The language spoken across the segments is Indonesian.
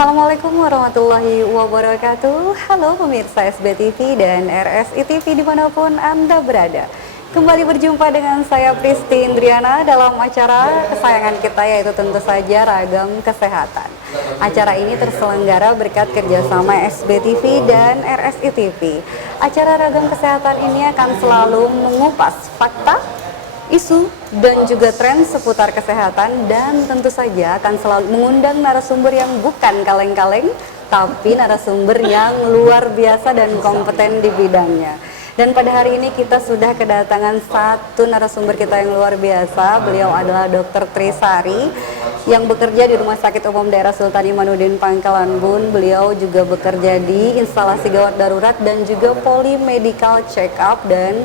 Assalamualaikum warahmatullahi wabarakatuh. Halo pemirsa SBTV dan RSI TV dimanapun Anda berada. Kembali berjumpa dengan saya Pristi Indriana dalam acara kesayangan kita, yaitu tentu saja Ragam Kesehatan. Acara ini terselenggara berkat kerjasama SBTV dan RSI TV. Acara Ragam Kesehatan ini akan selalu mengupas fakta, isu dan juga tren seputar kesehatan, dan tentu saja akan selalu mengundang narasumber yang bukan kaleng-kaleng, tapi narasumber yang luar biasa dan kompeten di bidangnya. Dan pada hari ini kita sudah kedatangan satu narasumber kita yang luar biasa. Beliau adalah Dr. Trisari yang bekerja di Rumah Sakit Umum Daerah Sultan Imanuddin Pangkalan Bun. Beliau juga bekerja di instalasi gawat darurat dan juga polimedical check up dan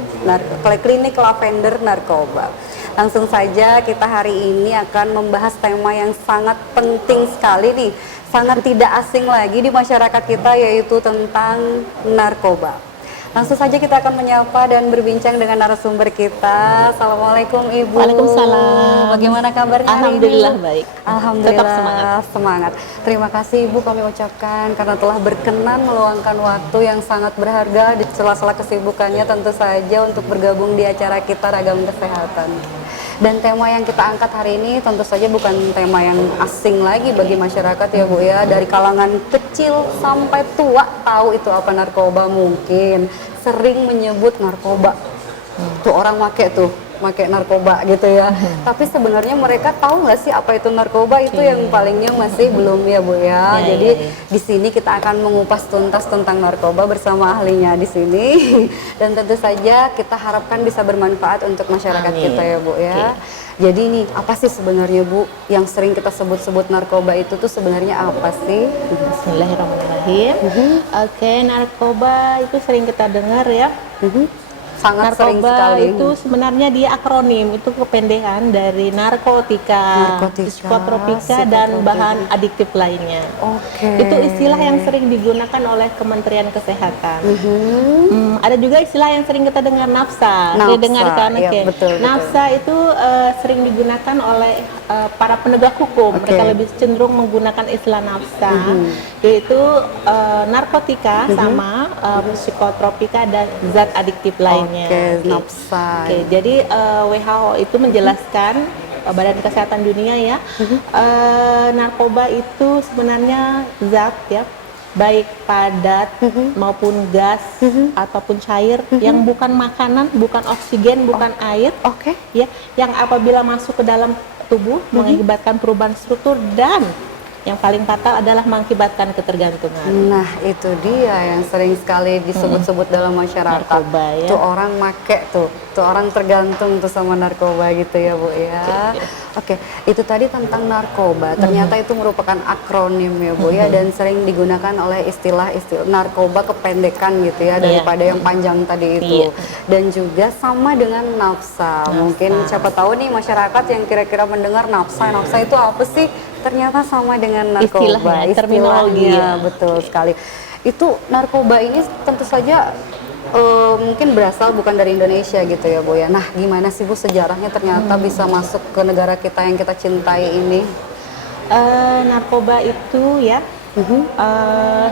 klinik lavender narkoba. Langsung saja kita hari ini akan membahas tema yang sangat penting sekali nih, sangat tidak asing lagi di masyarakat kita, yaitu tentang narkoba. Langsung saja kita akan menyapa dan berbincang dengan narasumber kita. Assalamualaikum Ibu. Waalaikumsalam. Bagaimana kabarnya hari ini? Alhamdulillah baik. Alhamdulillah. Tetap semangat. Terima kasih Ibu kami ucapkan karena telah berkenan meluangkan waktu yang sangat berharga di sela-sela kesibukannya tentu saja untuk bergabung di acara kita Ragam Kesehatan. Dan tema yang kita angkat hari ini tentu saja bukan tema yang asing lagi bagi masyarakat ya Bu ya. Dari kalangan kecil sampai tua tahu itu apa narkoba, mungkin sering menyebut narkoba. Tuh orang make narkoba gitu ya. Tapi sebenarnya mereka tahu nggak sih apa itu narkoba? Itu yang palingnya masih belum ya Bu ya. Jadi di sini kita akan mengupas tuntas tentang narkoba bersama ahlinya di sini. Dan tentu saja kita harapkan bisa bermanfaat untuk masyarakat kita ya Bu ya. Jadi nih, apa sih sebenarnya Bu yang sering kita sebut-sebut narkoba itu tuh sebenarnya apa sih? Bismillahirrahmanirrahim. Oke, narkoba itu sering kita dengar ya. Sangat sering Narkoba sekali. itu sebenarnya dia akronim, itu kependekan dari narkotika, psikotropika dan bahan adiktif lainnya. Itu istilah yang sering digunakan oleh Kementerian Kesehatan. Ada juga istilah yang sering kita dengar, nafsa. Didengarkan, ya, betul. Nafsa itu sering digunakan oleh para penegak hukum. Mereka lebih cenderung menggunakan istilah nafsa, yaitu narkotika sama psikotropika dan zat adiktif lainnya. Nafsa. Jadi WHO itu menjelaskan, Badan Kesehatan Dunia ya, narkoba itu sebenarnya zat ya, baik padat maupun gas ataupun cair yang bukan makanan, bukan oksigen, bukan air, ya, yang apabila masuk ke dalam tubuh mengakibatkan perubahan struktur dan yang paling fatal adalah mengakibatkan ketergantungan. Nah, itu dia yang sering sekali disebut-sebut dalam masyarakat. Narkoba, ya. Tuh orang make tuh orang tergantung tuh sama narkoba gitu ya Bu ya. Oke, itu tadi tentang narkoba. Ternyata itu merupakan akronim ya Bu ya, dan sering digunakan oleh istilah-istilah narkoba kependekan gitu ya daripada yang panjang tadi itu. Dan juga sama dengan nafsa. Mungkin siapa tahu nih masyarakat yang kira-kira mendengar nafsa itu apa sih? Ternyata sama dengan narkoba, istilahnya betul sekali. Itu narkoba ini tentu saja mungkin berasal bukan dari Indonesia gitu ya Bu ya. Nah, gimana sih Bu sejarahnya ternyata bisa masuk ke negara kita yang kita cintai ini? Narkoba itu ya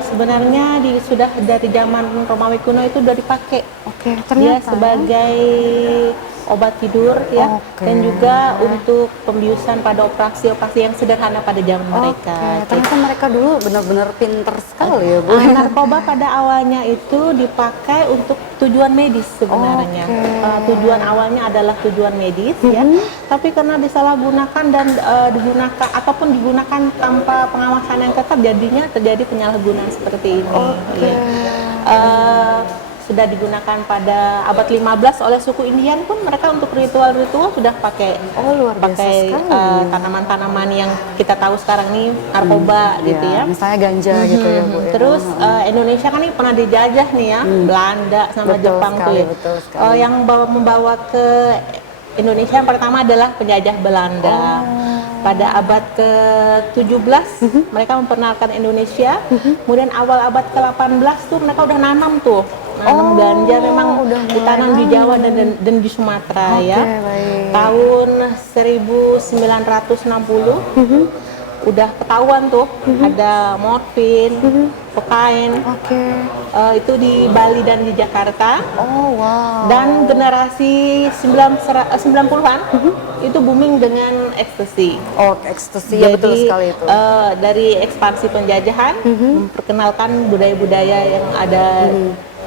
sebenarnya sudah dari zaman Romawi kuno itu sudah dipakai. Ternyata dia sebagai obat tidur ya, dan juga untuk pembiusan pada operasi-operasi yang sederhana pada zaman mereka. Ternyata mereka dulu benar-benar pinter sekali ya Bu. Narkoba pada awalnya itu dipakai untuk tujuan medis sebenarnya. Tujuan awalnya adalah tujuan medis ya, tapi karena disalahgunakan dan digunakan tanpa pengawasan yang ketat, jadinya terjadi penyalahgunaan seperti ini. Sudah digunakan pada abad 15 oleh suku Indian pun, mereka untuk ritual-ritual sudah pakai tanaman-tanaman yang kita tahu sekarang nih narkoba gitu ya. Misalnya ganja gitu ya Bu. Terus Indonesia kan ini pernah dijajah nih ya, Belanda sama Jepang tuh ya. Yang membawa ke Indonesia yang pertama adalah penjajah Belanda. Pada abad ke-17 mereka memperkenalkan Indonesia. Kemudian awal abad ke-18 tuh mereka udah nanam ganja, memang ditanam di Jawa dan di Sumatera ya. Tahun 1960 udah ketahuan tuh ada morfin, kokain. Oke. Itu di Bali dan di Jakarta. Oh wow. Dan generasi 90-an itu booming dengan ekstasi. Oh, ekstasi, ya betul sekali itu. Dari ekspansi penjajahan, memperkenalkan budaya-budaya yang ada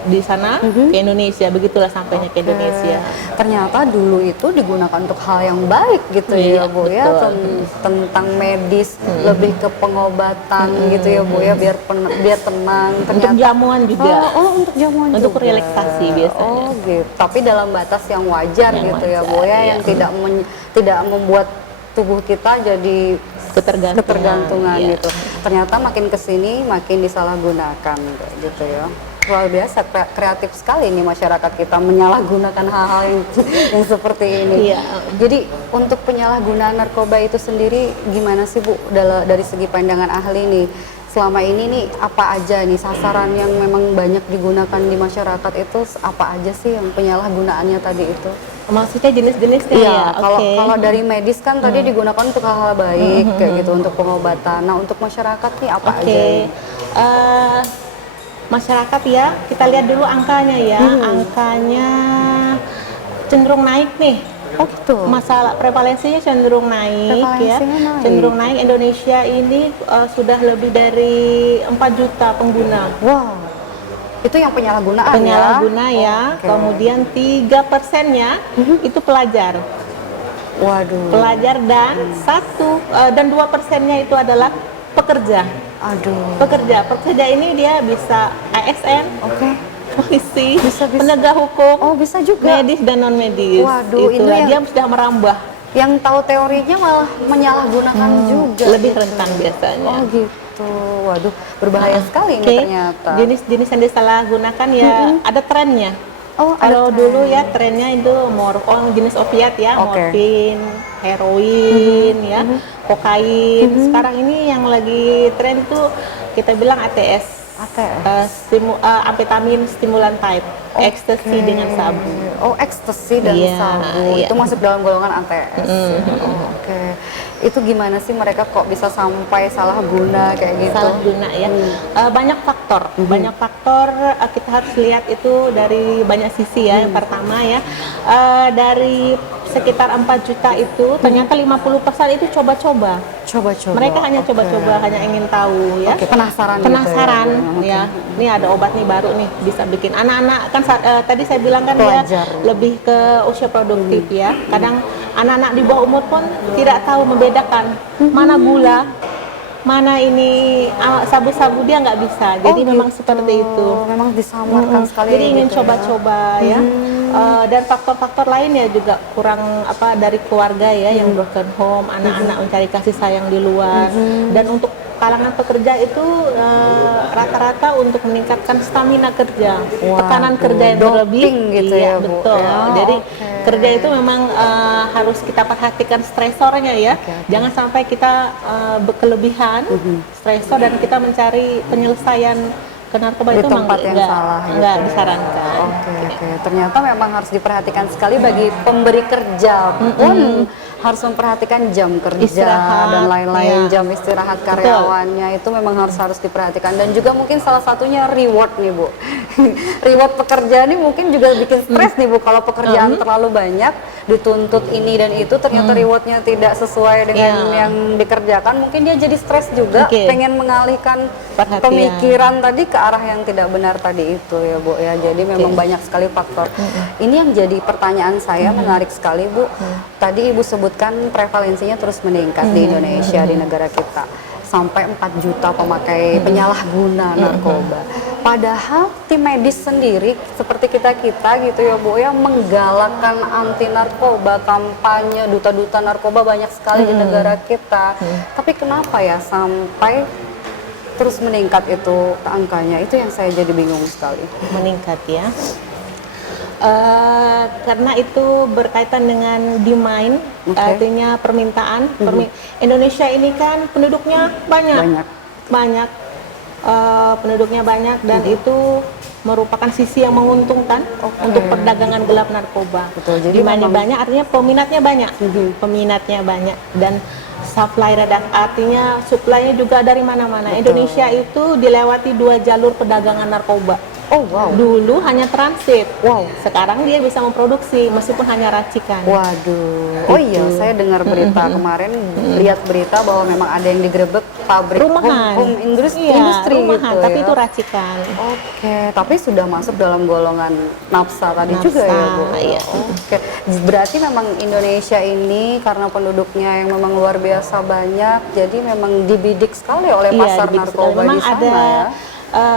di sana ke Indonesia, begitulah sampainya ke Indonesia. Ternyata dulu itu digunakan untuk hal yang baik gitu ya Iya, Bu ya, betul. tentang medis, lebih ke pengobatan gitu ya Bu ya, biar tenang. Untuk jamuan juga. Untuk jamuan Untuk juga. relaksasi biasanya. Oh gitu. Tapi dalam batas yang wajar Yang gitu ya Bu wajar, ya, iya. yang tidak membuat tubuh kita jadi ketergantungan Iya. gitu. Ternyata makin kesini makin disalahgunakan kayak gitu ya. Luar biasa, kreatif sekali nih masyarakat kita menyalahgunakan hal-hal yang seperti ini. Iya. Jadi untuk penyalahgunaan narkoba itu sendiri gimana sih Bu dari segi pandangan ahli nih? Selama ini nih apa aja nih sasaran yang memang banyak digunakan di masyarakat itu apa aja sih yang penyalahgunaannya tadi itu? Maksudnya jenis-jenisnya Iya, ya? kalau dari medis kan tadi digunakan untuk hal-hal baik kayak gitu, untuk pengobatan. Nah untuk masyarakat nih apa aja? Nih? Masyarakat ya, kita lihat dulu angkanya ya. Angkanya cenderung naik nih. Oh gitu. Masalah prevalensinya cenderung naik ya. Naik. Cenderung naik. Indonesia ini sudah lebih dari 4 juta pengguna. Wow. Itu yang Penyalahguna ya. Okay. Kemudian 3%-nya itu pelajar. Waduh. Pelajar dan 2%-nya itu adalah pekerja. Aduh. Pekerja ini dia bisa ASN, polisi, Bisa. penegak hukum, Oh bisa juga. medis dan non medis. Waduh, itu Itulah yang- dia sudah merambah. Yang tahu teorinya malah menyalahgunakan juga. Lebih gitu. rentan biasanya. Oh gitu. Waduh, berbahaya sekali ini Oke, ternyata. jenis-jenis yang disalahgunakan ya ada trennya. Oh, ada Kalau tren. dulu ya trennya itu jenis opiat ya, Oke. morfin, heroin ya, kokain. Sekarang ini yang lagi tren itu kita bilang ATS. Amfetamin stimulan type, ekstasi dengan sabu. Oh, ekstasi dan Iya, sabu. iya. Itu masuk dalam golongan ATS. Oh, oke. Itu gimana sih mereka kok bisa sampai salah guna kayak gitu? Salah guna ya. Banyak faktor. Banyak faktor kita harus lihat itu dari banyak sisi ya. Yang pertama ya, dari sekitar 4 juta itu ternyata 50% itu coba-coba. Mereka hanya coba-coba, hanya ingin tahu ya. Oke, penasaran gitu ya. Ini ada obat nih baru nih, bisa bikin anak-anak kan tadi saya bilang kan Pelajar. dia lebih ke usia produktif ya. Kadang anak-anak di bawah umur pun tidak tahu membedakan mana gula, mana ini sabu-sabu, dia nggak bisa. Jadi memang seperti itu. Memang disamarkan sekali. Jadi ingin gitu ya. coba-coba ya. Dan faktor-faktor lainnya juga kurang dari keluarga ya, yang broken home, anak-anak mencari kasih sayang di luar. Dan untuk kalangan pekerja itu rata-rata untuk meningkatkan stamina kerja, tekanan kerja yang berlebih gitu iya, ya, Bu. betul. Ya, Jadi kerja itu memang harus kita perhatikan stresornya ya. Jangan sampai kita berkelebihan stresor dan kita mencari penyelesaian ke narkoba Di itu tempat yang salah gitu nggak ya. disarankan. Oke. Ternyata memang harus diperhatikan sekali bagi pemberi kerja pun harus memperhatikan jam kerja Istirahat, dan lain-lain, ya. jam istirahat karyawannya itu memang harus diperhatikan. Dan juga mungkin salah satunya reward nih Bu. Reward pekerja ini mungkin juga bikin stres nih Bu, kalau pekerjaan terlalu banyak, dituntut ini dan itu, ternyata rewardnya tidak sesuai dengan yang dikerjakan, mungkin dia jadi stres juga, pengen mengalihkan Perhatian. pemikiran tadi ke arah yang tidak benar tadi itu ya Bu ya. Jadi memang banyak sekali faktor. Ini yang jadi pertanyaan saya, menarik sekali Bu. Tadi Ibu sebutkan prevalensinya terus meningkat di Indonesia, di negara kita. Sampai 4 juta pemakai penyalahguna narkoba. Padahal tim medis sendiri seperti kita-kita gitu ya Bu ya, menggalakkan anti narkoba, kampanye duta-duta narkoba banyak sekali di negara kita. Tapi kenapa ya sampai terus meningkat itu angkanya? Itu yang saya jadi bingung sekali. Meningkat ya. Karena itu berkaitan dengan demand, artinya permintaan. Indonesia ini kan penduduknya banyak. Penduduknya banyak dan itu merupakan sisi yang menguntungkan untuk perdagangan gelap narkoba. Betul, jadi Demand-nya banyak, artinya peminatnya banyak. Dan supply redak, artinya supply-nya juga dari mana-mana. Betul. Indonesia itu dilewati 2 jalur perdagangan narkoba. Oh wow. Dulu hanya transit, Wow. sekarang dia bisa memproduksi meskipun hanya racikan. Waduh. Oh iya, Gitu. saya dengar berita kemarin, lihat berita bahwa memang ada yang digerebek pabrik Rumahan, home industri, iya, industri rumahan, gitu tapi ya. itu racikan. Oke, tapi sudah masuk dalam golongan nafsa tadi Nafsa, juga ya, Bu? iya. Oke, berarti memang Indonesia ini karena penduduknya yang memang luar biasa banyak, jadi memang dibidik sekali oleh pasar dibidik sekali. narkoba Memang di sana ada ya.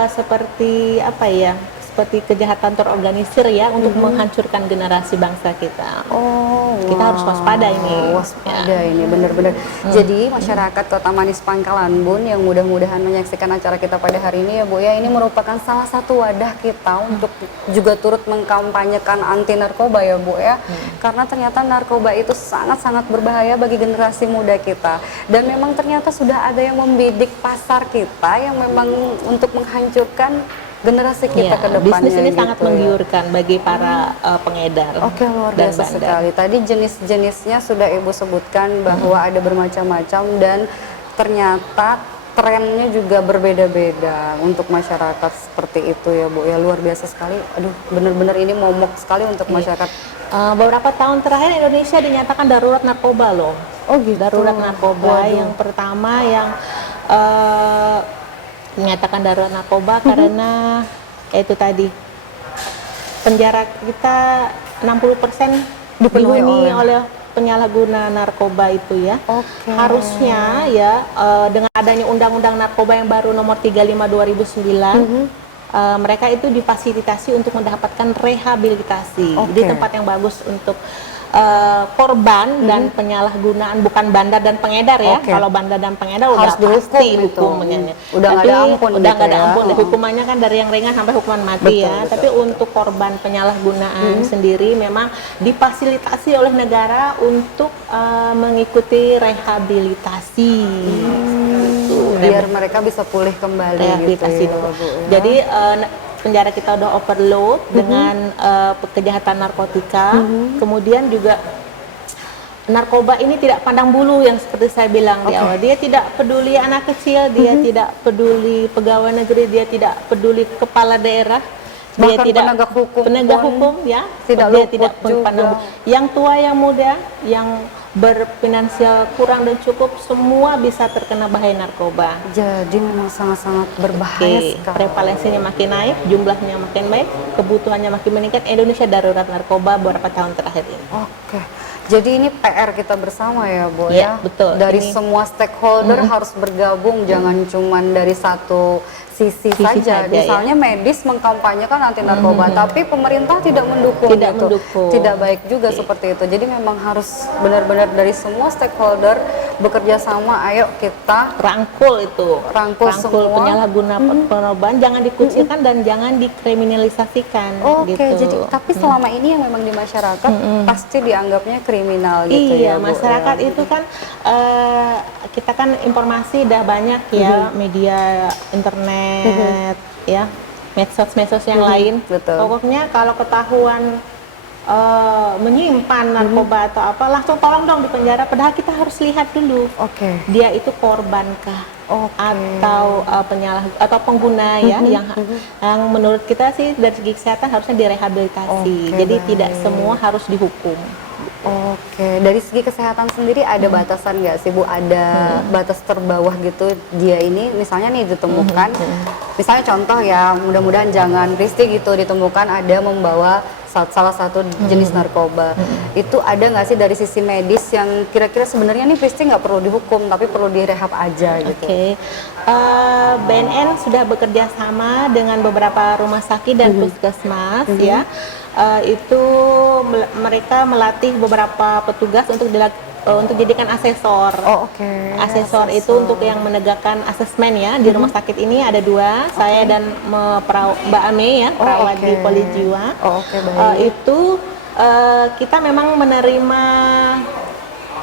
seperti apa ya? Seperti kejahatan terorganisir ya untuk menghancurkan generasi bangsa kita. Oh, Kita harus waspada ini. Waspada ini, benar-benar. Jadi masyarakat Kota Manis Pangkalan Bun yang mudah-mudahan menyaksikan acara kita pada hari ini ya Bu ya, ini merupakan salah satu wadah kita untuk juga turut mengkampanyekan anti narkoba ya Bu ya. Karena ternyata narkoba itu sangat-sangat berbahaya bagi generasi muda kita. Dan memang ternyata sudah ada yang membidik pasar kita yang memang untuk menghancurkan generasi kita Iya, ke depannya bisnis ini gitu sangat ya. menggiurkan bagi para pengedar. Oke, luar dan biasa bandar. sekali. Tadi jenis-jenisnya sudah Ibu sebutkan bahwa ada bermacam-macam dan ternyata trennya juga berbeda-beda untuk masyarakat seperti itu ya Bu. Ya luar biasa sekali. Aduh, benar-benar ini momok sekali untuk masyarakat. Beberapa tahun terakhir Indonesia dinyatakan darurat narkoba loh. Oh gitu. Darurat narkoba Waduh. yang pertama yang dinyatakan darurat narkoba karena itu tadi penjara kita 60% Dipenuhi dihuni oleh oleh penyalahguna narkoba itu ya. Oke. Harusnya ya dengan adanya undang-undang narkoba yang baru nomor 35 2009 mereka itu difasilitasi untuk mendapatkan rehabilitasi di Oke. tempat yang bagus untuk korban dan penyalahgunaan, bukan bandar dan pengedar ya. Oke. Kalau bandar dan pengedar Harus udah dihukum pasti itu. hukumannya. Udah nggak ada ampun Udah gitu nggak ada ya. ampun. Hukumannya kan dari yang ringan sampai hukuman mati Betul, ya. betul. Tapi untuk korban penyalahgunaan sendiri memang difasilitasi oleh negara untuk mengikuti rehabilitasi. Gitu. Biar mereka bisa pulih kembali Rehabilitasi gitu ya, dulu. Bu, ya. Jadi penjara kita udah overload dengan kejahatan narkotika. Kemudian juga narkoba ini tidak pandang bulu yang seperti saya bilang di awal. Dia tidak peduli anak kecil, dia tidak peduli pegawai negeri, dia tidak peduli kepala daerah. Dia Bahkan tidak penegak hukum pun ya, tidak dia luput tidak juga. pandang bulu. Yang tua, yang muda, yang berfinansial kurang dan cukup, semua bisa terkena bahaya narkoba. Jadi memang sangat-sangat berbahaya sekali. Prevalensinya makin naik, jumlahnya makin baik, kebutuhannya makin meningkat. Indonesia darurat narkoba beberapa tahun terakhir ini. Oke, jadi ini PR kita bersama ya Bu Iya, ya. betul. Dari Ini- semua stakeholder harus bergabung, jangan cuman dari satu sisi saja. saja, Misalnya medis mengkampanyekan anti narkoba, tapi pemerintah tidak mendukung. Tidak gitu. mendukung. Tidak baik juga seperti itu. Jadi memang harus benar-benar dari semua stakeholder bekerja sama. Ayo kita Rangkul itu, Rangkul semua. penyalahguna penerbangan, jangan dikucilkan dan jangan dikriminalisasikan. Oke, gitu. jadi tapi selama ini yang memang di masyarakat pasti dianggapnya kriminal gitu ya Iya, Bu. masyarakat ya. itu kan kita kan informasi udah banyak ya, media internet ya, medsos yang lain. betul. Pokoknya kalau ketahuan menyimpan narkoba atau apa, langsung tolong dong dipenjara. Padahal kita harus lihat dulu Oke. dia itu korbankah atau penyalah atau pengguna ya yang menurut kita sih dari segi kesehatan harusnya direhabilitasi. Oke, Jadi baik. tidak semua harus dihukum. Oke, dari segi kesehatan sendiri ada batasan nggak sih Bu? Ada batas terbawah gitu dia ini misalnya nih ditemukan, misalnya contoh ya, mudah-mudahan jangan Risti gitu ditemukan ada membawa salah satu jenis narkoba. Itu ada nggak sih dari sisi medis yang kira-kira sebenarnya nih Risti nggak perlu dihukum tapi perlu direhab aja gitu? Oke. BNN sudah bekerja sama dengan beberapa rumah sakit dan puskesmas ya. Itu mereka melatih beberapa petugas untuk jadikan asesor. Oh, oke. Asesor itu untuk yang menegakkan asesmen ya. Di rumah sakit ini ada dua, saya dan Mbak Ame ya, perawat di Poli Jiwa. Oh, oke, baik. Itu kita memang menerima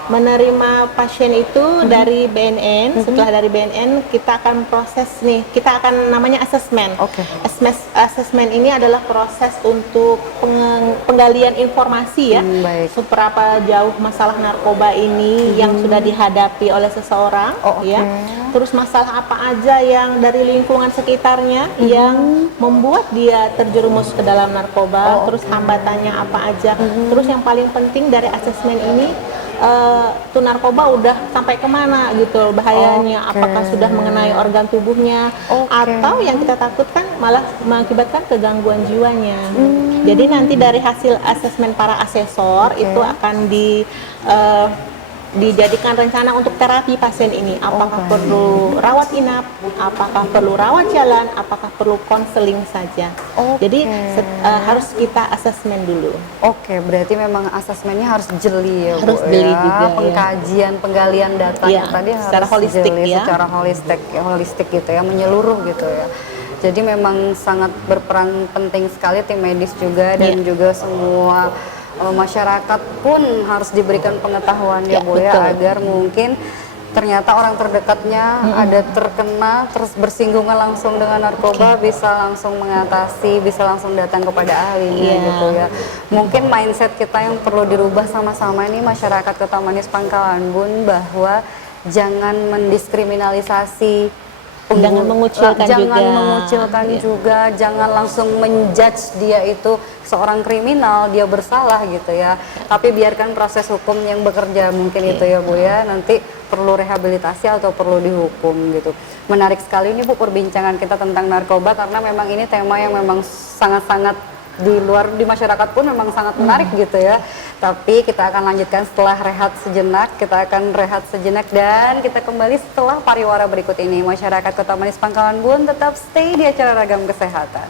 menerima pasien itu dari BNN. Setelah dari BNN kita akan proses nih, kita akan namanya asesmen. Oke. Asesmen ini adalah proses untuk penggalian informasi ya, Baik. seberapa jauh masalah narkoba ini yang sudah dihadapi oleh seseorang, Oh, oke. ya. Terus masalah apa aja yang dari lingkungan sekitarnya yang membuat dia terjerumus ke dalam narkoba, terus hambatannya apa aja. Terus yang paling penting dari asesmen ini, tuh narkoba udah sampai kemana gitu bahayanya, apakah sudah mengenai organ tubuhnya, atau yang kita takutkan malah mengakibatkan kegangguan jiwanya. Jadi nanti dari hasil asesmen para asesor itu akan dijadikan rencana untuk terapi pasien ini. Apakah perlu rawat inap, apakah perlu rawat jalan, apakah perlu konseling saja. Jadi harus kita asesmen dulu. Oke, berarti memang asesmennya harus jeli ya, Harus Bu, jeli ya. juga, ya. Pengkajian, penggalian datanya Iya, tadi secara harus holistik, jeli, ya. secara holistik gitu ya, menyeluruh gitu ya. Jadi memang sangat berperan penting sekali tim medis juga dan juga semua masyarakat pun harus diberikan pengetahuan ya, Bu ya, betul. agar mungkin ternyata orang terdekatnya ada terkena terus bersinggungan langsung dengan narkoba bisa langsung mengatasi, bisa langsung datang kepada ahlinya gitu ya. Mungkin mindset kita yang perlu dirubah sama-sama ini masyarakat Kota Manis Pangkalan Bun, bahwa jangan mendiskriminalisasi Jangan mengucilkan jangan juga. mengucilkan juga, jangan langsung menjudge dia itu seorang kriminal, dia bersalah gitu ya. Tapi biarkan proses hukum yang bekerja mungkin itu ya, Bu ya. Nanti perlu rehabilitasi atau perlu dihukum gitu. Menarik sekali ini, Bu, perbincangan kita tentang narkoba, karena memang ini tema yang memang sangat-sangat di luar, di masyarakat pun memang sangat menarik gitu ya. Tapi kita akan lanjutkan setelah rehat sejenak. Kita akan rehat sejenak dan kita kembali setelah pariwara berikut ini. Masyarakat Kota Manis Pangkalan Bun tetap stay di acara Ragam Kesehatan.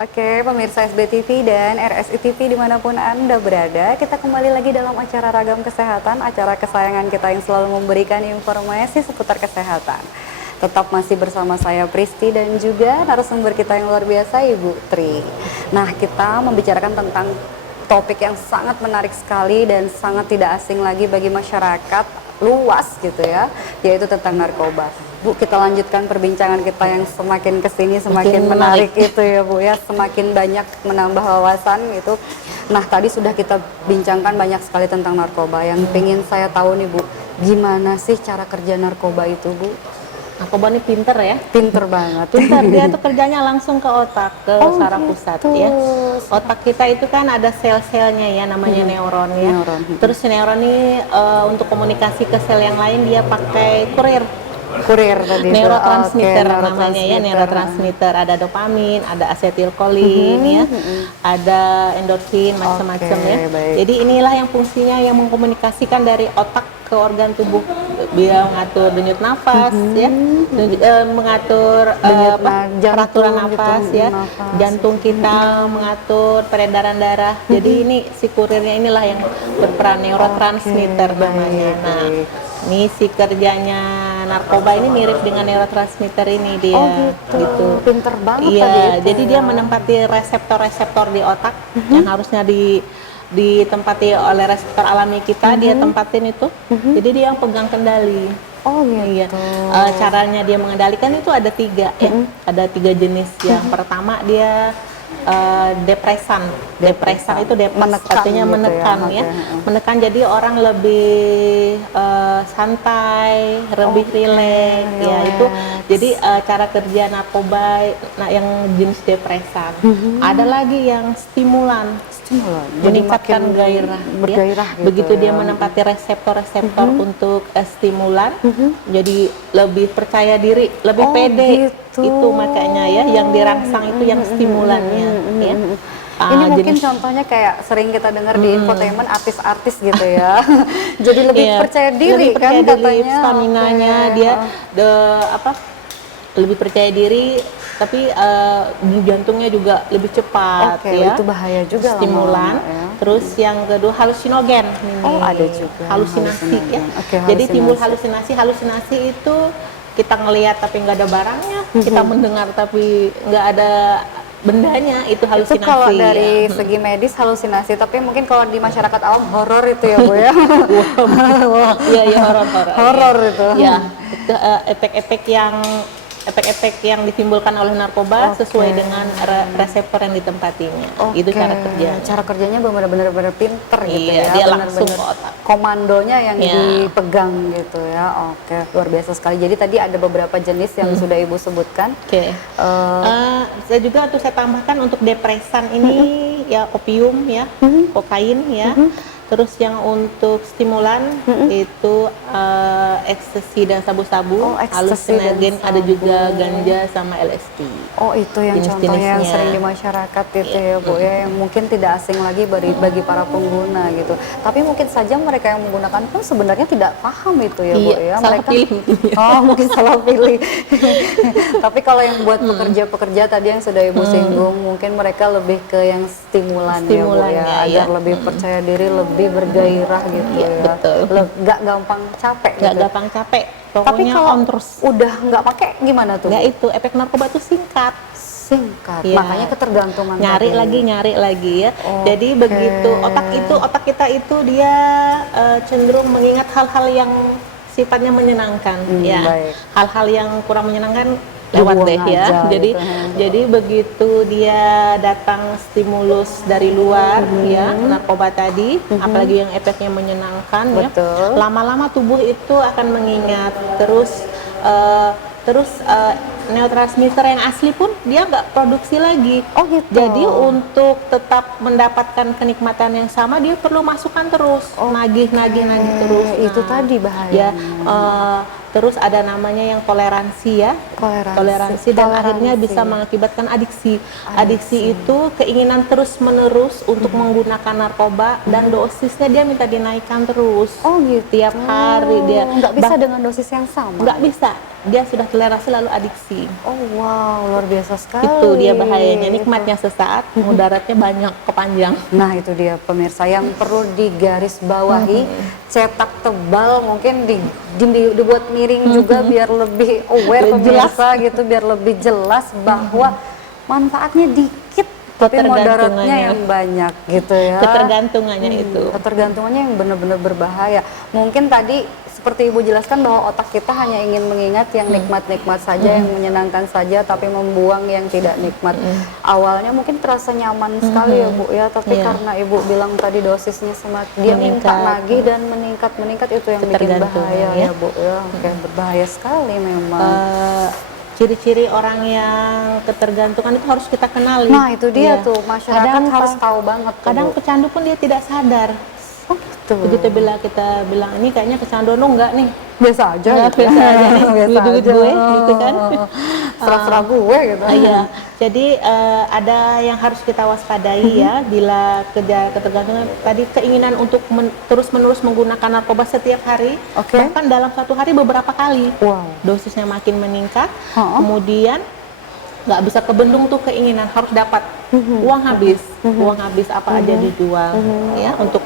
Oke, pemirsa SBTV dan RSI TV dimanapun Anda berada, kita kembali lagi dalam acara Ragam Kesehatan, acara kesayangan kita yang selalu memberikan informasi seputar kesehatan. Tetap masih bersama saya Pristi dan juga narasumber kita yang luar biasa, Ibu Tri. Nah, kita membicarakan tentang topik yang sangat menarik sekali dan sangat tidak asing lagi bagi masyarakat luas gitu ya, yaitu tentang narkoba. Bu, kita lanjutkan perbincangan kita yang semakin kesini semakin menarik itu ya, Bu ya, semakin banyak menambah wawasan gitu. Nah, tadi sudah kita bincangkan banyak sekali tentang narkoba. Yang pengen saya tahu nih, Bu, gimana sih cara kerja narkoba itu, Bu? Narkoba ini pinter ya. Pinter banget. Pinter, dia tuh kerjanya langsung ke otak, ke saraf pusat ya. Otak kita itu kan ada sel-selnya ya, namanya neuron ya. Terus neuron ini untuk komunikasi ke sel yang lain dia pakai Kurir tadi itu. neurotransmitter Oke, namanya ya, neurotransmitter. Ada dopamin, ada asetilkolin ya, ada endorfin, macam-macam ya. Baik. Jadi inilah yang fungsinya yang mengkomunikasikan dari otak ke organ tubuh. Dia mengatur denyut nafas ya, mengatur peraturan nafas ya, jantung kita mengatur peredaran darah. Jadi ini si kurirnya inilah yang berperan, neurotransmitter namanya. Nah, ini si kerjanya narkoba ini mirip dengan neurotransmitter ini dia. Gitu. Pinter banget iya, tadi itu. Jadi dia menempati reseptor-reseptor di otak yang harusnya ditempati oleh reseptor alami kita, dia tempatin itu. Jadi dia yang pegang kendali. Oh gitu. Iya. Caranya dia mengendalikan itu ada 3 ya. Ada 3 jenis. Yang pertama dia depresan. Depresan itu artinya gitu menekan ya. Menekan, jadi orang lebih santai, lebih rileks ya itu. Jadi cara kerja narkoba yang jenis depresan. Ada lagi yang stimulan. Meningkatkan gairah, bergairah ya. Begitu dia menempati reseptor-reseptor untuk stimulan, jadi lebih percaya diri, lebih pede. Gitu. Itu makanya ya yang dirangsang itu yang stimulannya ya. Ini mungkin contohnya kayak sering kita dengar di infotainment artis-artis gitu ya. Jadi lebih percaya diri, lebih percaya kan diri, katanya. Staminanya dia lebih percaya diri, tapi jantungnya juga lebih cepat ya. Itu bahaya juga stimulan. Ya. Terus yang kedua halusinogen. Ada juga halusinasi ya. Jadi timbul halusinasi itu kita ngelihat tapi nggak ada barangnya, kita mendengar tapi nggak ada bendanya itu Itu halusinasi. kalau dari ya. segi medis halusinasi, tapi mungkin kalau di masyarakat awam horor itu ya Bu ya. Iya, iya, horor-horor. Horor itu. Ya, itu efek-efek yang ditimbulkan oleh narkoba Oke. sesuai dengan reseptor yang ditempatinya. Itu cara kerjanya. Cara kerjanya benar-benar pinter gitu Iya, ya. dia langsung Benar-benar ke otak. komandonya yang Iya. dipegang gitu ya. Oke, luar biasa sekali. Jadi tadi ada beberapa jenis yang sudah Ibu sebutkan. Oke. Saya juga untuk saya tambahkan untuk depresan ini ya opium ya, kokain ya. Terus yang untuk stimulan itu ekstasi dan sabu-sabu, Oh, ekstasi dan halusinogen, ada juga sabu. ganja sama LSD. Oh, itu yang contohnya yang Jenis-jenisnya. sering di masyarakat itu ya Bu ya, yang mungkin tidak asing lagi bagi para pengguna gitu. Tapi mungkin saja mereka yang menggunakan pun sebenarnya tidak paham itu ya Bu Iya, ya. salah Mereka pilih mungkin ya. Oh, mungkin salah pilih. Tapi kalau yang buat pekerja-pekerja tadi yang sudah Ibu singgung, mungkin mereka lebih ke yang stimulan ya Bu ya, Stimulannya, agar ya. lebih percaya diri, lebih bergairah gitu Iya, ya. betul. Nggak gampang capek Nggak gitu. gampang capek, Tapi pokoknya kalau on terus. udah nggak pakai gimana tuh? Ya itu, efek narkoba itu singkat. Singkat, Iya. makanya ketergantungan nyari tadi. lagi ya. Oke. Jadi begitu otak kita itu dia cenderung mengingat hal-hal yang sifatnya menyenangkan ya. Baik. Hal-hal yang kurang menyenangkan lewat Dibuang deh ya. aja Jadi gitu. jadi begitu dia datang stimulus dari luar ya, narkoba tadi, apalagi yang efeknya menyenangkan ya. Betul. Lama-lama tubuh itu akan mengingat terus neurotransmitter yang asli pun dia nggak produksi lagi. Oh gitu. Jadi untuk tetap mendapatkan kenikmatan yang sama dia perlu masukkan terus, nagih terus. Itu Nah, tadi bahayanya. Ya, terus ada namanya yang toleransi ya. Toleransi dan akhirnya bisa mengakibatkan adiksi. Adiksi itu keinginan terus-menerus untuk menggunakan narkoba dan dosisnya dia minta dinaikkan terus. Oh gitu. Tiap hari dia nggak bisa dengan dosis yang sama. nggak bisa. Dia sudah toleransi lalu adiksi. Oh wow, luar biasa sekali. Itu dia bahayanya, nikmatnya sesaat, mudaratnya banyak, kepanjang. Nah itu dia pemirsa yang perlu digarisbawahi, cetak tebal mungkin dibuat miring juga biar lebih aware Biar pemirsa gitu, biar lebih jelas bahwa manfaatnya dikit tapi mudaratnya yang banyak gitu ya. Ketergantungannya itu. Ketergantungannya yang benar-benar berbahaya. Mungkin tadi seperti Ibu jelaskan bahwa otak kita hanya ingin mengingat yang nikmat-nikmat saja, yang menyenangkan saja, tapi membuang yang tidak nikmat. Awalnya mungkin terasa nyaman sekali ya Bu ya, tapi karena Ibu bilang tadi dosisnya dia minta lagi dan meningkat itu yang bikin bahaya ya Bu ya. Oke, berbahaya sekali memang. Ciri-ciri orang yang ketergantungan itu harus kita kenali. Nah itu dia Ya. tuh, masyarakat harus tahu banget tuh, Kadang Bu. pecandu pun dia tidak sadar. Oh gitu. Begitu kita bilang ini kayaknya kecanduan, enggak nih. Biasa aja Enggak, gitu. biasa aja nih, Biasa duit aja. gue gitu kan. Serah-serah gue gitu. Iya, jadi ada yang harus kita waspadai ya bila ketergantungan tadi, keinginan untuk terus-menerus menggunakan narkoba setiap hari, Oke. bahkan dalam satu hari beberapa kali. Wow. Dosisnya makin meningkat, kemudian nggak bisa kebendung tuh keinginan, harus dapat. Uang habis apa aja dijual ya untuk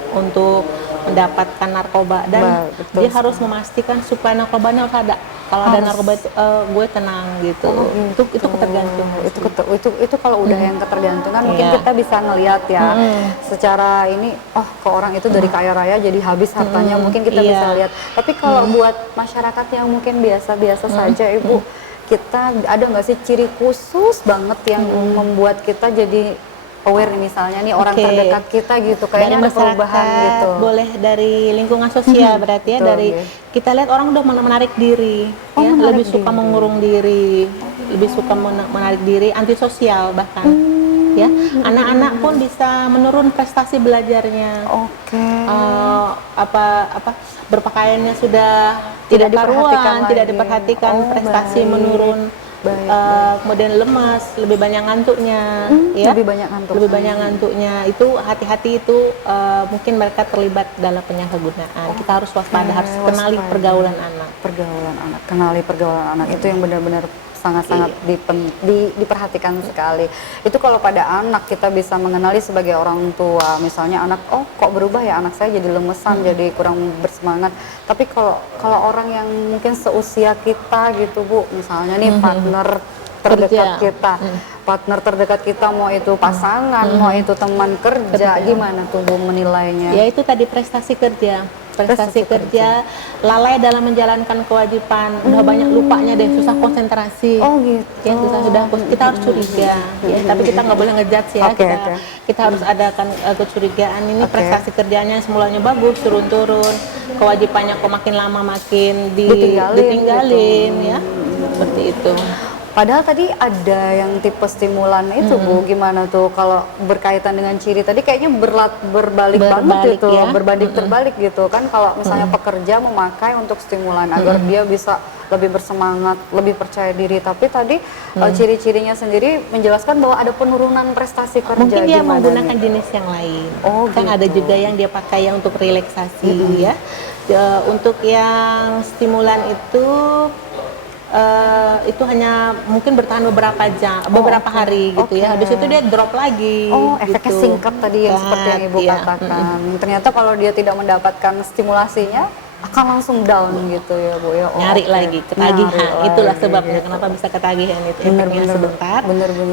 mendapatkan narkoba, dan Betul dia harus memastikan supaya narkobanya ada. Kalau ada narkoba itu gue tenang gitu. Itu ketergantungan. Itu kalau udah yang ketergantungan mungkin Iya. kita bisa ngelihat ya secara ini, oh ke orang itu dari kaya raya jadi habis hartanya, mungkin kita Iya. bisa lihat. Tapi kalau buat masyarakat yang mungkin biasa-biasa saja Ibu, kita ada nggak sih ciri khusus banget yang membuat kita jadi aware nih, misalnya nih orang Oke. terdekat kita gitu kayaknya Dari ada perubahan masyarakat, gitu. boleh dari lingkungan sosial berarti ya, Betul, dari ya. kita lihat orang udah menarik diri, Oh, ya, menarik lebih suka diri. mengurung diri, lebih suka menarik diri, antisosial bahkan, ya. Anak-anak pun bisa menurun prestasi belajarnya. Oke. Berpakaiannya sudah Tidak tidak diperhatikan karuan, tidak lagi. diperhatikan, Oh, prestasi baik. menurun. Baik. Kemudian lemas, lebih banyak ngantuknya, ya. Lebih banyak ngantuk. Lebih banyak ngantuknya. Itu hati-hati itu mungkin mereka terlibat dalam penyalahgunaan. Kita harus waspada, harus kenali waspada. pergaulan anak. Pergaulan anak, kenali pergaulan anak itu yang benar-benar sangat-sangat diperhatikan sekali. Itu kalau pada anak kita bisa mengenali sebagai orang tua, misalnya anak, oh kok berubah ya anak saya jadi lemesan, jadi kurang bersemangat. Tapi kalau orang yang mungkin seusia kita gitu Bu, misalnya nih partner terdekat Kerja. kita, partner terdekat kita, mau itu pasangan, mau itu teman kerja, gimana tuh Bu menilainya? Ya itu tadi prestasi kerja. Prestasi kerja, lalai dalam menjalankan kewajiban, udah banyak lupanya deh, susah konsentrasi. Oh gitu. Ya sudah kita harus curiga, ya. Tapi kita nggak boleh ngejudge ya. Kita harus adakan kecurigaan. Ini prestasi kerjanya semulanya bagus, turun-turun, kewajibannya kok makin lama makin ditinggalin gitu. Ya, seperti itu. Padahal tadi ada yang tipe stimulan itu Bu, gimana tuh kalau berkaitan dengan ciri tadi kayaknya berbalik banget gitu, ya? Berbanding terbalik gitu kan, kalau misalnya pekerja memakai untuk stimulan agar dia bisa lebih bersemangat, lebih percaya diri, tapi tadi ciri-cirinya sendiri menjelaskan bahwa ada penurunan prestasi kerja. Mungkin dia menggunakan jenis yang lain. Kan ada juga yang dia pakai yang untuk relaksasi ya. Untuk yang stimulan itu hanya mungkin bertahan beberapa jam, beberapa hari gitu ya. Habis itu dia drop lagi. Efeknya singkat tadi yang seperti yang Ibu katakan. Ternyata kalau dia tidak mendapatkan stimulasinya akan langsung down gitu ya Bu ya. Nyari lagi, ketagihan. Itulah sebabnya kenapa bisa ketagihan itu. Efeknya sebentar,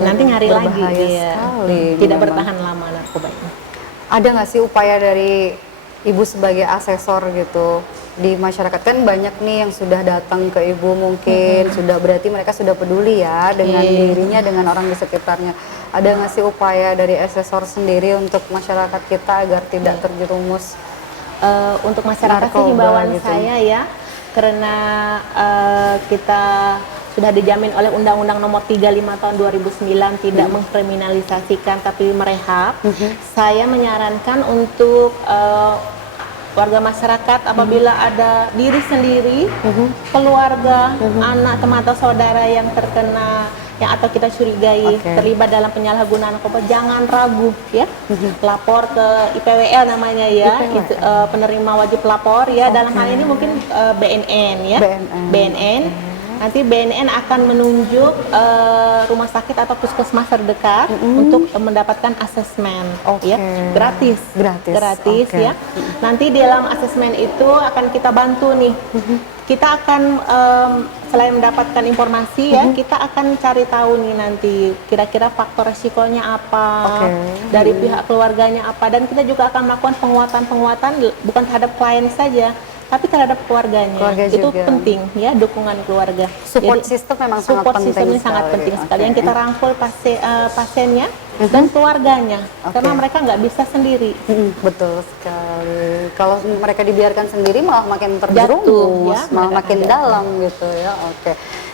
nanti nyari lagi dia. Tidak bertahan lama narkoba ini. Ada nggak sih upaya dari Ibu sebagai asesor gitu di masyarakat? Kan banyak nih yang sudah datang ke Ibu, mungkin sudah, berarti mereka sudah peduli ya dengan dirinya, dengan orang di sekitarnya. Ada nggak sih upaya dari asesor sendiri untuk masyarakat kita agar tidak terjerumus untuk masyarakat sih himbauan gitu? Saya ya, karena kita sudah dijamin oleh Undang-Undang Nomor 35 Tahun 2009 tidak mengkriminalisasikan tapi merehab. Saya menyarankan untuk warga masyarakat apabila ada diri sendiri, keluarga, anak, teman atau saudara yang terkena yang atau kita curigai terlibat dalam penyalahgunaan narkoba, jangan ragu ya, lapor ke IPWL namanya ya, itu penerima wajib lapor ya. Dalam hal ini mungkin BNN ya, BNN. Nanti BNN akan menunjuk rumah sakit atau puskesmas terdekat untuk mendapatkan asesmen, ya, gratis ya. Nanti di dalam asesmen itu akan kita bantu nih. Kita akan selain mendapatkan informasi ya, kita akan cari tahu nih nanti kira-kira faktor resikonya apa, dari pihak keluarganya apa, dan kita juga akan melakukan penguatan bukan terhadap klien saja, tapi terhadap keluarga itu juga penting ya, dukungan keluarga. Support system memang sangat penting sekali. Yang kita rangkul pasiennya dan keluarganya, karena mereka nggak bisa sendiri. Betul sekali. Kalau mereka dibiarkan sendiri malah makin terjerumus, ya, malah makin dalam gitu ya.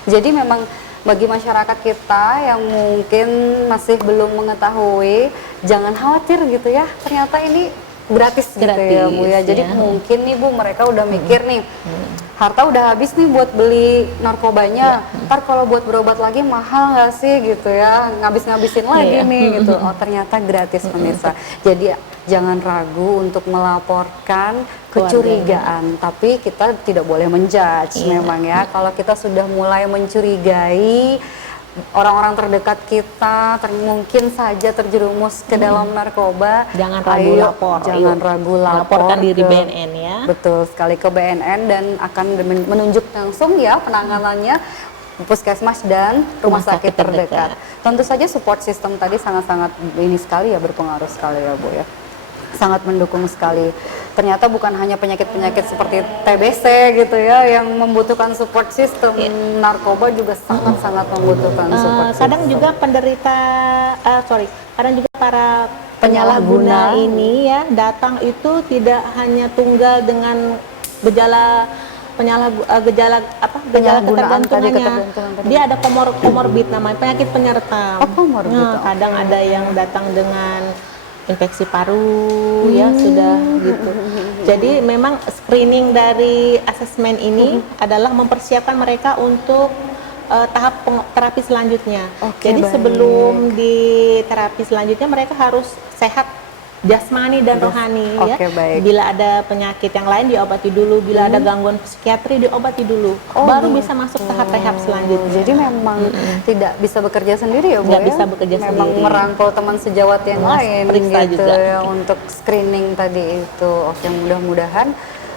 Jadi memang bagi masyarakat kita yang mungkin masih belum mengetahui, jangan khawatir gitu ya. Ternyata ini gratis gitu ya Bu ya. Jadi mungkin nih Bu, mereka udah mikir nih, harta udah habis nih buat beli narkobanya, ntar kalau buat berobat lagi mahal nggak sih gitu ya, ngabis-ngabisin lagi nih gitu. Ternyata gratis pemirsa. Jadi jangan ragu untuk melaporkan kecurigaan, tapi kita tidak boleh menjudge memang ya. Kalau kita sudah mulai mencurigai orang-orang terdekat kita mungkin saja terjerumus ke dalam narkoba, jangan ragu lapor, laporkan diri BNN ya. Betul sekali, ke BNN, dan akan menunjuk langsung ya penanganannya puskesmas dan rumah sakit terdekat. Tentu saja support system tadi sangat-sangat ini sekali ya, berpengaruh sekali ya Bu ya. Sangat mendukung sekali. Ternyata bukan hanya penyakit-penyakit seperti TBC gitu ya yang membutuhkan support system, narkoba juga sangat-sangat membutuhkan support system. Kadang juga kadang juga para penyalahguna ini ya datang itu tidak hanya tunggal dengan gejala ketergantungannya, dia ada komorbid namanya, penyakit penyerta. Kadang ada yang datang dengan infeksi paru ya, sudah gitu. Jadi memang screening dari asesmen ini adalah mempersiapkan mereka untuk tahap terapi selanjutnya. Jadi sebelum di terapi selanjutnya mereka harus sehat jasmani dan rohani ya. Bila ada penyakit yang lain diobati dulu, bila ada gangguan psikiatri diobati dulu, baru bisa masuk tahap rehab selanjutnya. Jadi memang tidak bisa bekerja sendiri ya Bu ya? Bisa bekerja memang sendiri. merangkul teman sejawat yang lain gitu juga ya, untuk screening tadi itu. Mudah-mudahan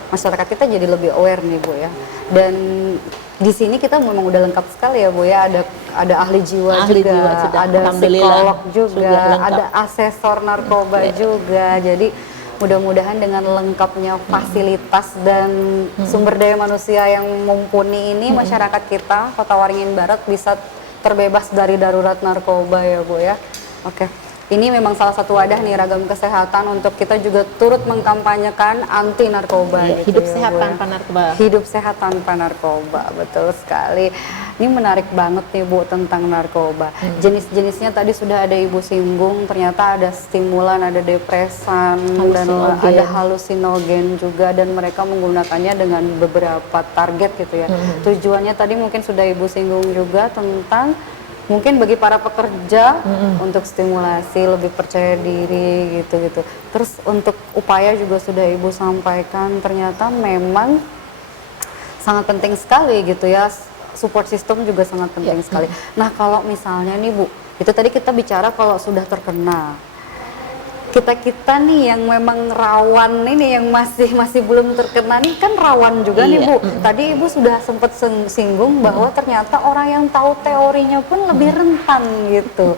masyarakat kita jadi lebih aware nih Bu ya. Dan di sini kita memang udah lengkap sekali ya Bu ya, ada ahli jiwa juga, sudah, ada psikolog juga, sudah lengkap. ada asesor narkoba juga. Jadi mudah-mudahan dengan lengkapnya fasilitas dan sumber daya manusia yang mumpuni ini, masyarakat kita Kota Waringin Barat bisa terbebas dari darurat narkoba ya Bu ya. Oke. Ini memang salah satu wadah nih Ragam Kesehatan untuk kita juga turut mengkampanyekan anti narkoba. Gitu hidup ya, sehat Bu ya. tanpa narkoba. Hidup sehat tanpa narkoba, betul sekali. Ini menarik banget nih Bu tentang narkoba. Jenis-jenisnya tadi sudah ada Ibu singgung, ternyata ada stimulan, ada depresan, dan ada halusinogen juga, dan mereka menggunakannya dengan beberapa target gitu ya. Tujuannya tadi mungkin sudah Ibu singgung juga tentang mungkin bagi para pekerja untuk stimulasi, lebih percaya diri gitu-gitu. Terus untuk upaya juga sudah Ibu sampaikan, ternyata memang sangat penting sekali gitu ya, support system juga sangat penting sekali. Nah kalau misalnya nih Bu, itu tadi kita bicara kalau sudah terkena, kita nih yang memang rawan ini, yang masih belum terkena nih kan rawan juga nih Bu. Tadi Ibu sudah sempat singgung bahwa ternyata orang yang tahu teorinya pun lebih rentan gitu.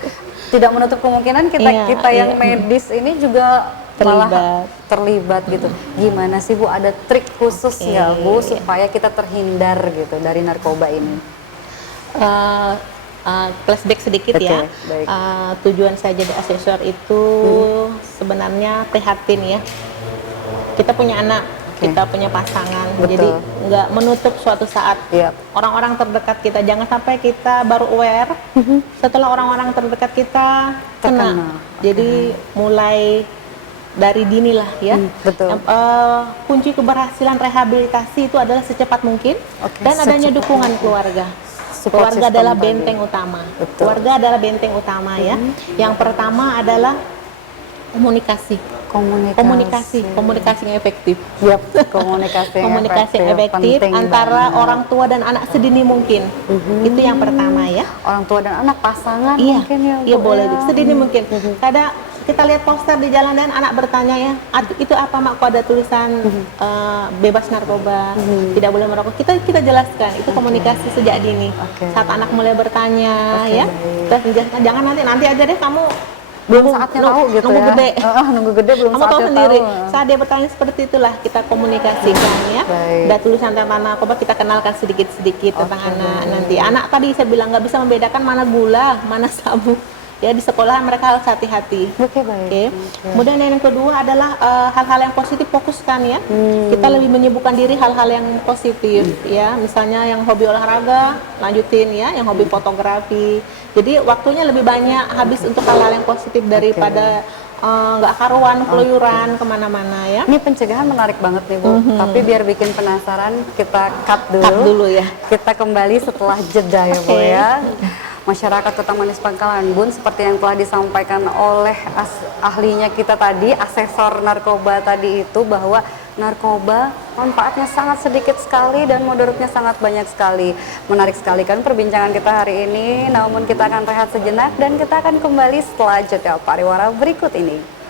Tidak menutup kemungkinan kita yang medis ini juga malah terlibat gitu. Gimana sih Bu, ada trik khusus nggak Bu supaya kita terhindar gitu dari narkoba ini? Flashback sedikit ya. Tujuan saya jadi asesor itu sebenarnya prihatin ya. Kita punya anak, kita punya pasangan, jadi nggak menutup suatu saat orang-orang terdekat kita. Jangan sampai kita baru aware setelah orang-orang terdekat kita kena. Jadi mulai dari dini lah ya. Kunci keberhasilan rehabilitasi itu adalah secepat mungkin dan adanya dukungan keluarga. Keluarga adalah benteng utama. Keluarga adalah benteng utama ya. Yang pertama adalah komunikasi yang efektif. Komunikasi yang efektif antara orang tua dan anak sedini mungkin. Itu yang pertama ya. Orang tua dan anak, pasangan mungkin ya Bu. Iya boleh, sedini mungkin. Kadang kita lihat poster di jalan dan anak bertanya ya, itu apa Mak, kok ada tulisan bebas narkoba, tidak boleh merokok. Kita jelaskan, itu komunikasi sejak dini. Saat anak mulai bertanya ya, kita jelaskan, jangan nanti aja deh kamu, belum saatnya tahu gitu nunggu ya. gede. Nunggu gede belum kamu tahu saatnya sendiri. Tahu. Saat dia bertanya seperti itulah kita komunikasikan ya. Ada tulisan tentang narkoba, kita kenalkan sedikit-sedikit tentang anak. Nanti anak tadi saya bilang nggak bisa membedakan mana gula, mana sabu. Ya di sekolah mereka harus hati-hati. Kemudian yang kedua adalah hal-hal yang positif, fokuskan ya. Kita lebih menyibukkan diri hal-hal yang positif ya. Misalnya yang hobi olahraga, lanjutin ya. Yang hobi fotografi. Jadi waktunya lebih banyak habis untuk hal-hal yang positif daripada nggak karuan, keluyuran kemana-mana ya. Ini pencegahan menarik banget nih Bu. Tapi biar bikin penasaran, kita cut dulu ya. Kita kembali setelah jeda ya Bu ya. Masyarakat Kota Manis Pangkalan Bun, seperti yang telah disampaikan oleh ahlinya kita tadi, asesor narkoba tadi itu, bahwa narkoba manfaatnya sangat sedikit sekali dan mudaratnya sangat banyak sekali. Menarik sekali kan perbincangan kita hari ini, namun kita akan rehat sejenak dan kita akan kembali setelah jeda pariwara berikut ini.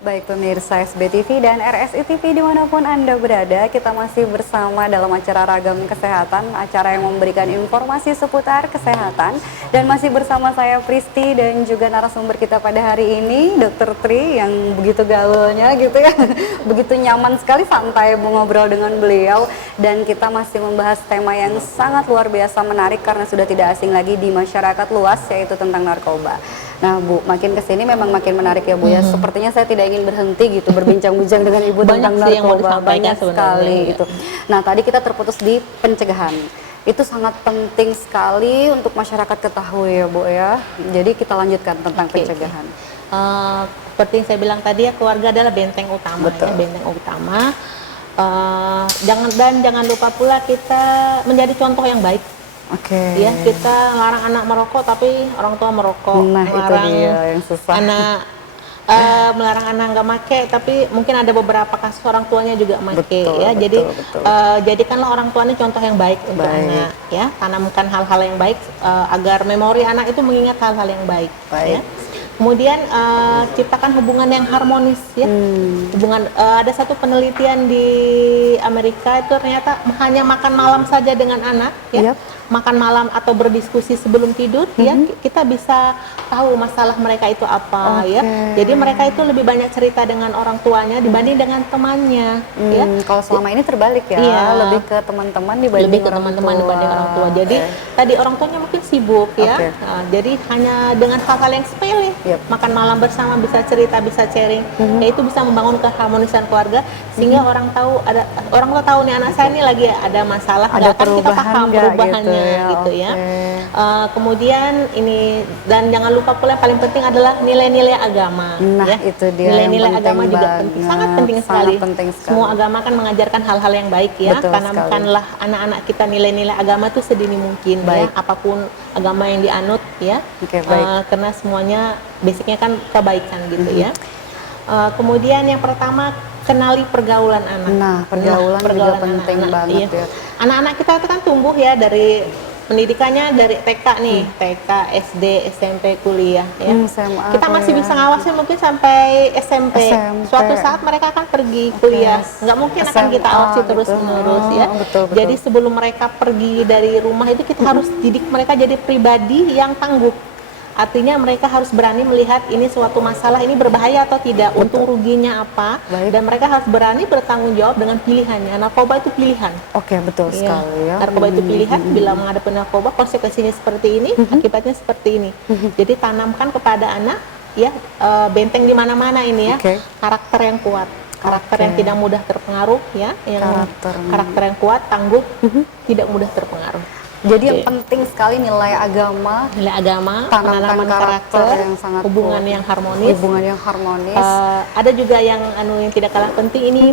Baik pemirsa SBTV dan RSI TV dimanapun Anda berada, kita masih bersama dalam acara Ragam Kesehatan, acara yang memberikan informasi seputar kesehatan, dan masih bersama saya Pristi dan juga narasumber kita pada hari ini, Dr. Tri, yang begitu gaulnya gitu ya, begitu nyaman sekali santai ngobrol dengan beliau, dan kita masih membahas tema yang sangat luar biasa menarik karena sudah tidak asing lagi di masyarakat luas, yaitu tentang narkoba. Nah Bu, makin kesini memang makin menarik ya Bu ya. Sepertinya saya tidak ingin berhenti gitu berbincang-bincang dengan Ibu tentang narkoba, banyak sekali gitu. Nah tadi kita terputus di pencegahan. Itu sangat penting sekali untuk masyarakat ketahui ya Bu ya. Jadi kita lanjutkan tentang pencegahan. Seperti yang saya bilang tadi ya, keluarga adalah benteng utama ya, benteng utama. Jangan lupa pula kita menjadi contoh yang baik. Ya, kita melarang anak merokok tapi orang tua merokok. Nah, melarang itu dia yang susah. Melarang anak nggak make, tapi mungkin ada beberapa kasus orang tuanya juga make ya. Jadi jadikanlah orang tua ini contoh yang baik untuk anak ya. Tanamkan hal-hal yang baik agar memori anak itu mengingat hal-hal yang baik. Ya. Kemudian ciptakan hubungan yang harmonis ya. Hubungan ada satu penelitian di Amerika itu ternyata hanya makan malam saja dengan anak ya. Yap. Makan malam atau berdiskusi sebelum tidur ya, kita bisa tahu masalah mereka itu apa ya. Jadi mereka itu lebih banyak cerita dengan orang tuanya dibanding dengan temannya ya. Kalau selama ini terbalik ya, Iya. lebih ke teman-teman dibanding Lebih ke orang teman-teman tua. dibanding orang tua. Jadi tadi orang tuanya mungkin sibuk ya. Oke. Nah, jadi hanya dengan hal-hal yang sepele, Yep. makan malam bersama, bisa cerita, bisa sharing, ya itu bisa membangun keharmonisan keluarga sehingga orang tua tahu nih anak saya ini lagi ada masalah, Ada nggak, kan kita perubahan paham nggak perubahannya gitu ya. Kemudian ini, dan jangan lupa pula yang paling penting adalah nilai-nilai agama. Nah, ya. itu dia yang Nilai-nilai penting agama juga banget. penting, sangat penting Sangat sekali. penting sekali. Semua agama kan mengajarkan hal-hal yang baik ya. Betul Tanamkanlah anak-anak kita nilai-nilai agama itu sedini mungkin ya, Baik. apapun agama yang dianut ya. Oke, baik. Karena semuanya basicnya kan kebaikan gitu ya. Kemudian yang pertama, kenali pergaulan anak. Nah, pergaulan juga penting banget ya. Anak-anak kita itu kan tumbuh ya dari pendidikannya dari TK nih, TK, SD, SMP, kuliah ya. SMA, Kita masih kuliah. bisa ngawasin mungkin sampai SMP. SMP. Suatu saat mereka akan pergi kuliah. Nggak mungkin akan kita SMA awasi terus gitu. menerus ya. Betul. Jadi sebelum mereka pergi dari rumah itu kita harus didik mereka jadi pribadi yang tangguh. Artinya mereka harus berani melihat ini suatu masalah, ini berbahaya atau tidak, untung ruginya apa, Baik. dan mereka harus berani bertanggung jawab dengan pilihannya. Narkoba itu pilihan. Oke, betul Iya. sekali ya. Narkoba itu pilihan. Bila menghadapi narkoba, konsekuensinya seperti ini, akibatnya seperti ini. Jadi tanamkan kepada anak ya, benteng di mana-mana ini ya, Oke. karakter yang kuat, karakter Oke. yang tidak mudah terpengaruh ya, yang Karakter. karakter yang kuat, tangguh, tidak mudah terpengaruh. Jadi yang Oke. penting sekali nilai agama, Nilai agama, Tanamkan penanaman karakter karakter, yang sangat hubungan kuat. yang harmonis. hubungan yang harmonis. Ada juga yang yang tidak kalah penting ini,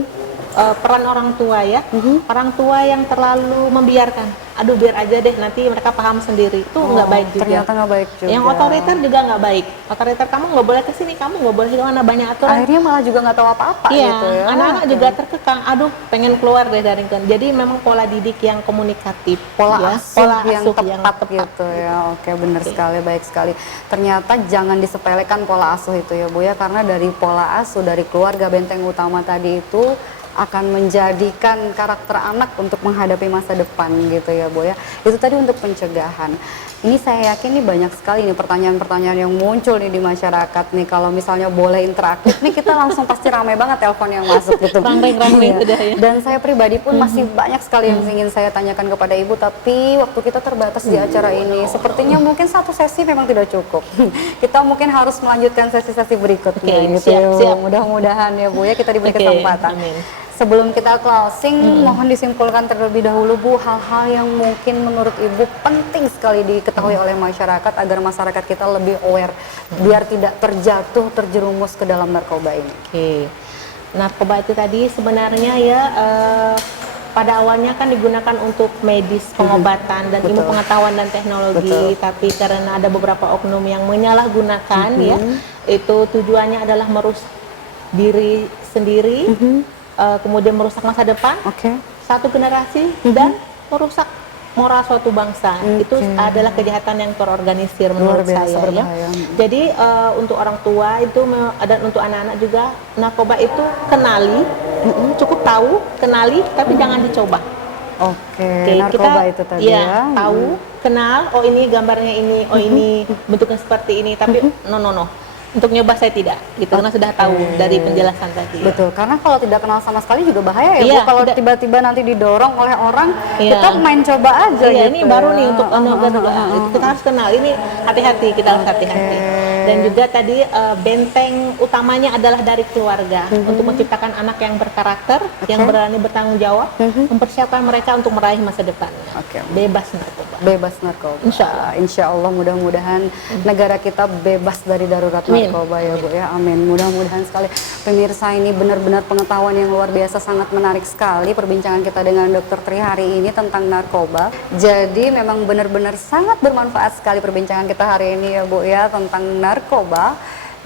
peran orang tua ya. Orang tua yang terlalu membiarkan. Aduh biar aja deh, nanti mereka paham sendiri. Itu nggak baik juga. Ternyata nggak baik juga. Yang otoriter juga nggak baik. Otoriter, kamu nggak boleh kesini, kamu nggak boleh kemana, banyak aturan. Akhirnya malah juga nggak tahu apa-apa Iya, gitu ya. anak-anak Oke. juga terkekang. Aduh, pengen keluar deh dari kan. Jadi memang pola didik yang komunikatif, pola ya. asuh yang asuh tepat gitu ya. Oke, benar sekali, baik sekali. Ternyata jangan disepelekan pola asuh itu ya Bu ya, karena dari pola asuh dari keluarga benteng utama tadi itu akan menjadikan karakter anak untuk menghadapi masa depan gitu ya Bu ya. Itu tadi untuk pencegahan. Ini saya yakin nih banyak sekali nih pertanyaan-pertanyaan yang muncul nih di masyarakat nih. Kalau misalnya boleh interaktif nih, kita langsung pasti ramai banget telepon yang masuk gitu. Ramai-ramai Iya. sudah ya. Dan saya pribadi pun masih banyak sekali yang ingin saya tanyakan kepada Ibu, tapi waktu kita terbatas di acara ini. Sepertinya mungkin satu sesi memang tidak cukup. Kita mungkin harus melanjutkan sesi-sesi berikutnya Oke, gitu siap, ya, Bu. siap. Mudah-mudahan ya Bu ya kita diberi Oke, kesempatan. amin. Sebelum kita closing, mohon disimpulkan terlebih dahulu Bu, hal-hal yang mungkin menurut Ibu penting sekali diketahui oleh masyarakat agar masyarakat kita lebih aware biar tidak terjerumus ke dalam narkoba ini. Oke. Narkoba itu tadi sebenarnya ya pada awalnya kan digunakan untuk medis, pengobatan dan ilmu Betul. pengetahuan dan teknologi, tapi karena ada beberapa oknum yang menyalahgunakan ya, itu tujuannya adalah merusak diri sendiri, kemudian merusak masa depan Oke. satu generasi dan merusak moral suatu bangsa. Itu adalah kejahatan yang terorganisir Luar menurut biasa saya berbahaya. ya. Jadi untuk orang tua itu dan untuk anak-anak juga, narkoba itu kenali, cukup tahu, kenali, tapi jangan dicoba. Oke, narkoba itu tadi ya. Tahu, kenal, oh ini gambarnya ini, oh ini bentuknya seperti ini, tapi no. Untuk nyoba saya tidak, gitu, karena sudah tahu dari penjelasan tadi. Betul, karena kalau tidak kenal sama sekali juga bahaya ya Iya, Bu, kalau tidak. tiba-tiba nanti didorong oleh orang, Iya. kita main coba aja Iya, gitu. ini baru ya. nih untuk kita harus kenal, ini hati-hati, kita harus hati-hati. Dan juga tadi benteng utamanya adalah dari keluarga, untuk menciptakan anak yang berkarakter, yang berani bertanggung jawab, mempersiapkan mereka untuk meraih masa depannya. Oke. Bebas narkoba. Bebas narkoba. Insya Allah. Insya Allah mudah-mudahan negara kita bebas dari darurat Amin. narkoba ya Bu ya. Amin. Mudah-mudahan sekali. Pemirsa, ini benar-benar pengetahuan yang luar biasa, sangat menarik sekali perbincangan kita dengan Dr. Tri hari ini tentang narkoba. Jadi memang benar-benar sangat bermanfaat sekali perbincangan kita hari ini ya Bu ya tentang narkoba.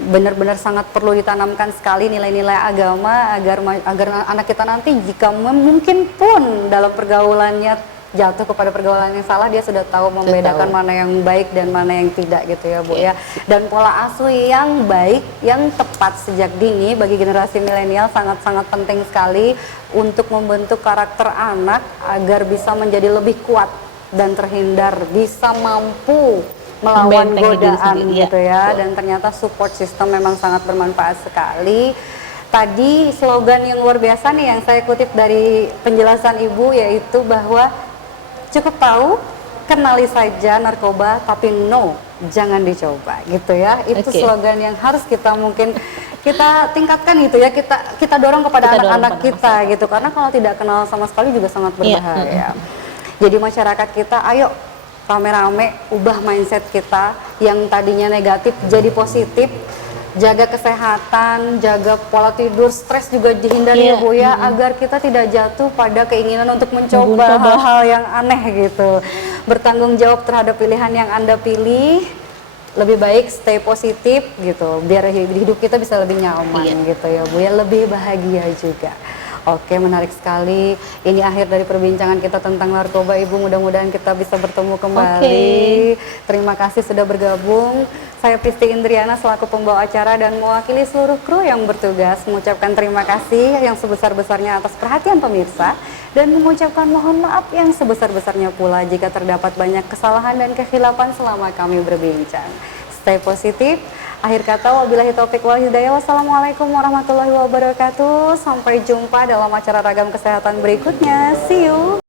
Benar-benar sangat perlu ditanamkan sekali nilai-nilai agama agar anak kita nanti jika mungkin pun dalam pergaulannya jatuh kepada pergaulan yang salah, dia sudah tahu membedakan mana yang baik dan mana yang tidak gitu ya Bu ya. Dan pola asuh yang baik, yang tepat sejak dini bagi generasi milenial sangat-sangat penting sekali untuk membentuk karakter anak agar bisa menjadi lebih kuat dan terhindar, bisa mampu melawan godaan gitu ya. Dan ternyata support system memang sangat bermanfaat sekali. Tadi slogan yang luar biasa nih yang saya kutip dari penjelasan Ibu, yaitu bahwa cukup tahu, kenali saja narkoba, tapi no, jangan dicoba gitu ya. Itu slogan yang harus kita mungkin kita tingkatkan gitu ya, kita dorong kepada anak-anak kita gitu, karena kalau tidak kenal sama sekali juga sangat berbahaya. Jadi masyarakat kita, ayo rame-rame ubah mindset kita yang tadinya negatif jadi positif. Jaga kesehatan, jaga pola tidur, stres juga dihindari ya Bu ya, agar kita tidak jatuh pada keinginan untuk mencoba hal-hal yang aneh gitu. Bertanggung jawab terhadap pilihan yang Anda pilih, lebih baik stay positif gitu, biar hidup kita bisa lebih nyaman gitu ya Bu ya, lebih bahagia juga. Oke, menarik sekali. Ini akhir dari perbincangan kita tentang narkoba Ibu, mudah-mudahan kita bisa bertemu kembali. Terima kasih sudah bergabung. Saya Pristi Indriana selaku pembawa acara dan mewakili seluruh kru yang bertugas mengucapkan terima kasih yang sebesar-besarnya atas perhatian pemirsa dan mengucapkan mohon maaf yang sebesar-besarnya pula jika terdapat banyak kesalahan dan kekhilafan selama kami berbincang. Stay positif. Akhir kata, wabillahi taufiq wal hidayah. Wassalamualaikum warahmatullahi wabarakatuh. Sampai jumpa dalam acara Ragam Kesehatan berikutnya. See you.